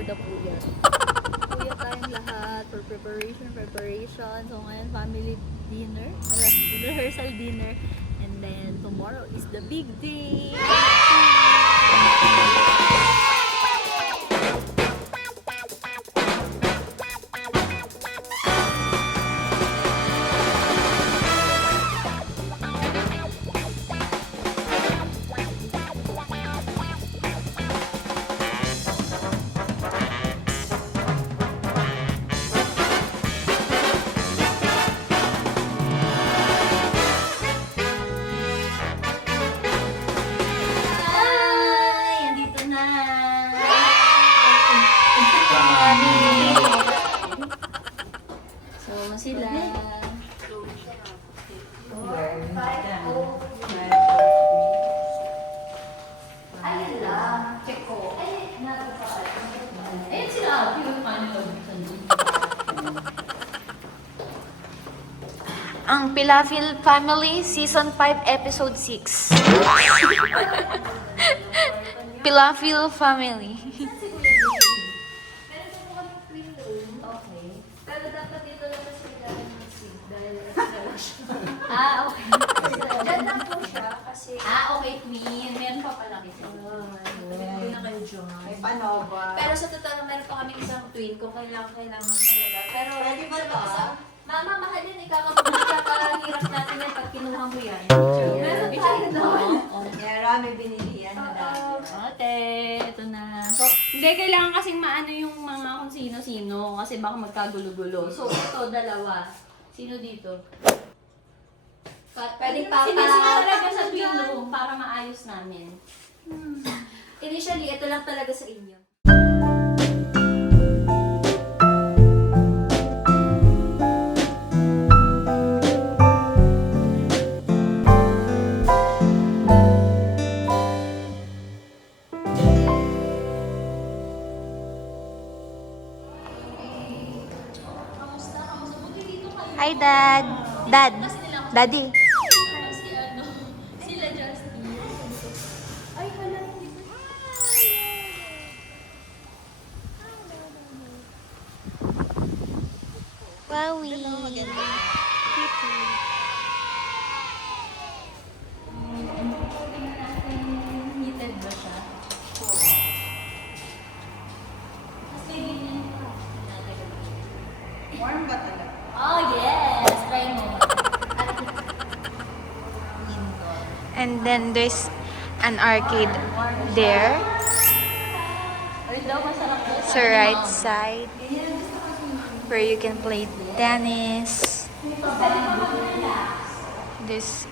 for the puyat. Puyat tayong lahat for preparation. So ngayon, family dinner, rehearsal dinner. And then, tomorrow is the big day! Sila. Ayun lang. Check ko. Ay, natupakal. Ayun sila. Ang Pilafil Family, Season 5, Episode 6. Pilafil Family. Okay. Diyan lang po siya kasi Okay, Queen. Meron pa pala kita. hindi na kayo dyan. May panova. Pero sa totoo, meron pa kami isang twin kung kailangan talaga. Pero Pwede ba sa ba? isang, Mama, mahal yan. Ikakahirap natin yan pag kinuha mo yan. Meron tayo doon. Kaya Rami binili yan na dami. Ate, ito na. So, hindi kailangan kasing maano yung mga kung sino-sino kasi baka magkagulo-gulo. So, ito, dalawa. Sino dito? Pwede Sino talaga sa twin room para maayos namin. Initially, ito lang talaga sa inyo. Hi, Dad. Dad. Daddy. Sila Justin. Ay, hala, hindi ko. Wowie. Heated ba siya? Mas may ganyan pa. Warm ba talaga? Oh, yes! Try mo. And then there's an arcade there. Or daw, masarap daw Sa right side. Where you can play tennis. There's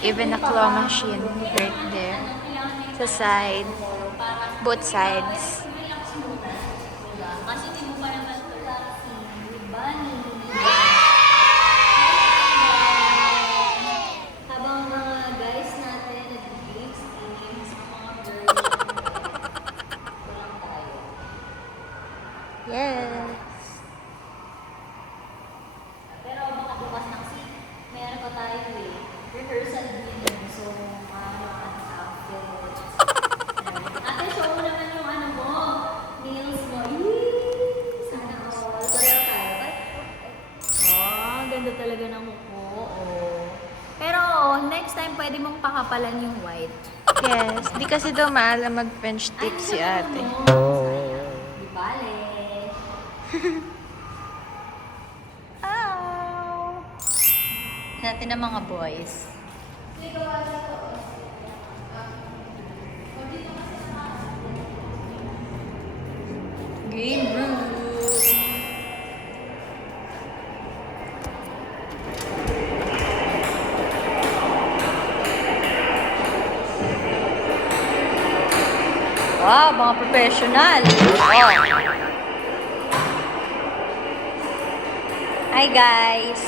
even a claw machine right there. Sa side. Both sides. Kasi hindi mo pa naman relaxing. Diba? Habang mga guys natin nag-games, mga girls, walang tayo. Yes. Pero baka bukas na kasi meron pa tayo rehearsal dinner. So, mga outfits. Ate, show mo naman yung ano mo, nails mo. Yee! Sana all. Pareho tayo. Ganda talaga ng muko. Pero next time pwede mong pakapalan yung white. Yes. Di kasi daw maalam mag-French tip si ate. Di bale. Oh. Natin ang mga boys. Game room. Wow, mga professional. Oh. Hi guys.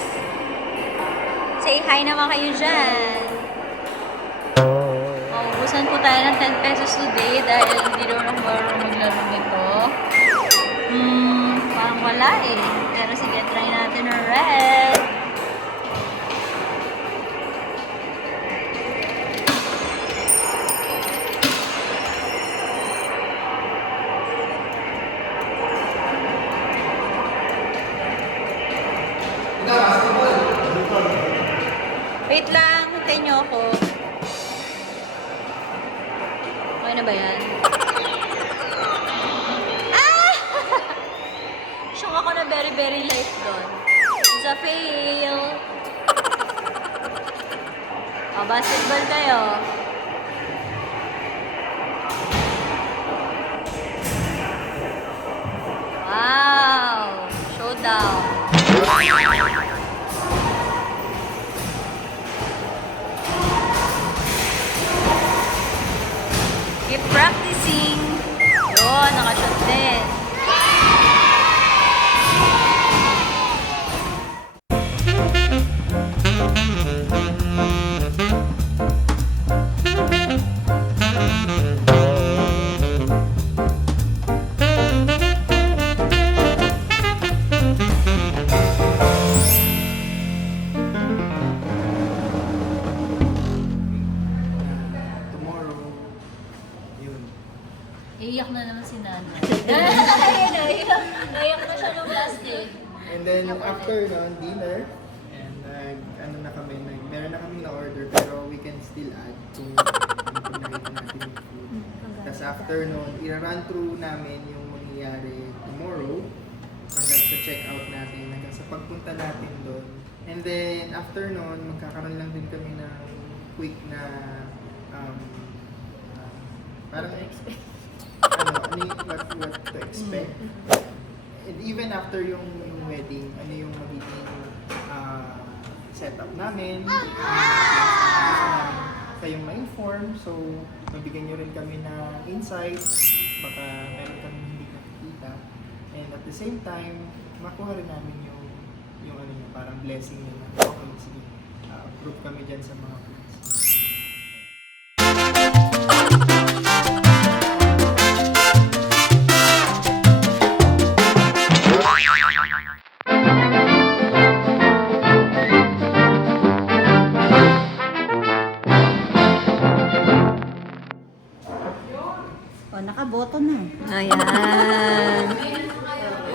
Say hi naman kayo dyan. Maubusan po tayo ng 10 pesos today dahil hindi daw ako marunong maglaro nito. Parang wala eh. Pero sige, try natin ang red. Siyang ako na very, very light doon. It's a fail. O, basketball kayo. Wow! Showdown. Keep practicing. Yun, nakashot din. Tomorrow, yun. Iiyak na naman si Nana. Naiyak na siya nung last day. And then yung after nun, dinner. And ano na kami, meron na kami na-order pero we can still add kung nakita natin yung food. Tapos after nun, i-run through namin yung mangyayari tomorrow hanggang sa check-out natin, hanggang sa pagpunta natin doon. And then after nun, magkakaroon lang din kami ng quick na parang what to expect. And even after yung wedding, ano yung magiging setup namin, kayong ma-inform, so mabigyan nyo rin kami ng insights, baka meron kami hindi nakikita. And at the same time, makuha rin namin yung ano yung parang blessing nila. Okay, sige, approve kami dyan sa mga plans. O, nakaboto na. Ayan.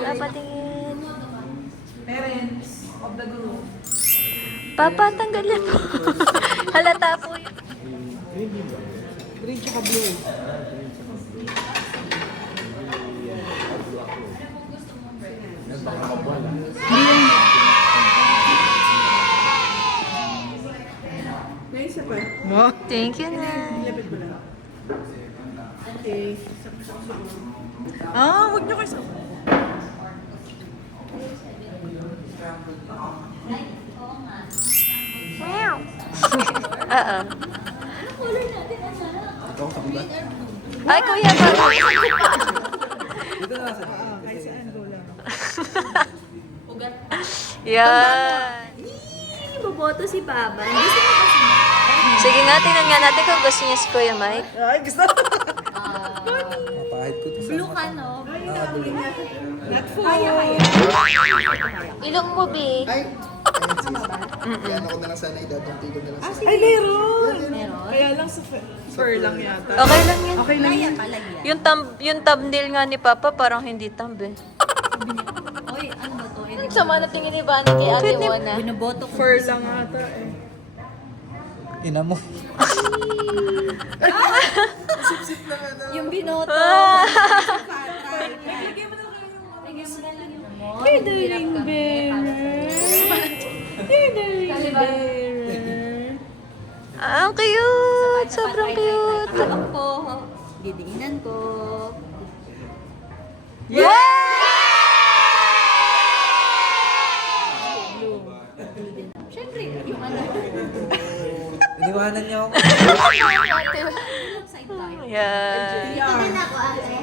Papatingin. Parents of the group. Papa, tanggalin po. Halata po yun. Green tsaka blue. Thank you na. Huwag niyo kayo Oo. Ay, kuya ba? Yan. Boboto si Baba. Gusto mo kasi sige nga, tingnan nga natin kung gusto niya si Kuya Mike. Ay, gusto. Mapahid ko to sa Blue ka, no? Not full. Kaya. Ilong mo, Bi. Ay! Yan ako na lang sana idatong ko na lang sa... Ay, meron. Meron? Kaya lang sa fur lang yata. Okay lang yan. Okay lang yan. Yung thumbnail nga ni Papa, parang hindi thumb eh. Oy, ano ba to? Sama na tingin ni Bani kay Ate Mona. Binoboto ko. Fur lang ata eh. Ina mo. Yung binoto. You're the ring bearer. You're the ring bearer. Ang cute! Sobrang cute! Ako po, didiinan ko. Siyempre, yung ano. Iniwanan niya ako. Side tayo. Yan. ako, ate.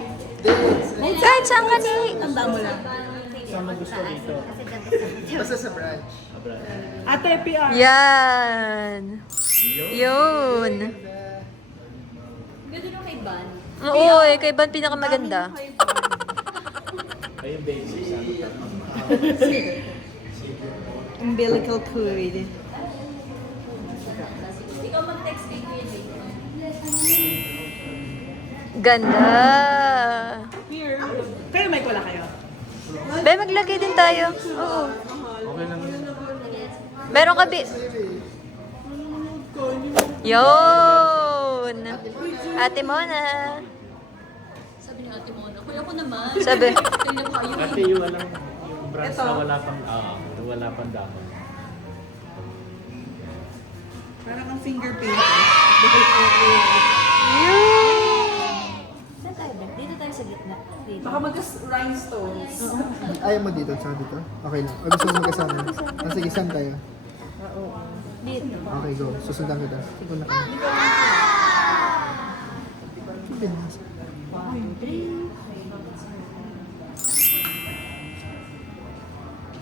Kahit saan ka ni... Tanda mo lang. Basta sa branch. Ate, PR. Yan. Yun. Ganda nung kay Ban. Oo, kay Ban pinakamaganda. Umbilical cord. Ikaw mag-text kay Kuya Jay. Ganda. Here. Kayo, mic wala kayo? Be, maglagay din tayo. Oo. Meron ka, Bi. Yun. Ate Mona. Ate Mona. Kuya ko naman. Sabi. Tingnan mo kayo. Kasi yung alam, yung branch na wala pang dahon. Parang ang finger paint. Saan tayo ba? Dito tayo sa gitna. Dito. Baka mag-rhinestones. Ayaw mo dito, tsaka dito? Okay lang. O gusto mo magkasama? Sige, saan tayo? Dito. Okay, go. Susundan kita. Sige na ka.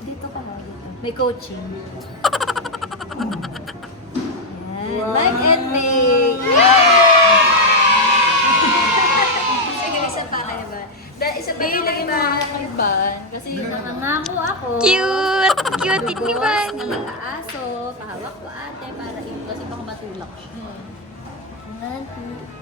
Dito ka lang. Dito. May coaching. Yan. Like and make. Sige, isa pa kayo ba? Isa pa kayo ba? Ban. Kasi Nangako ako. Cute! Cute ni Bunny. Bunny. Aso, pahawak ko ate para ito kasi baka matulak siya. 1, 2,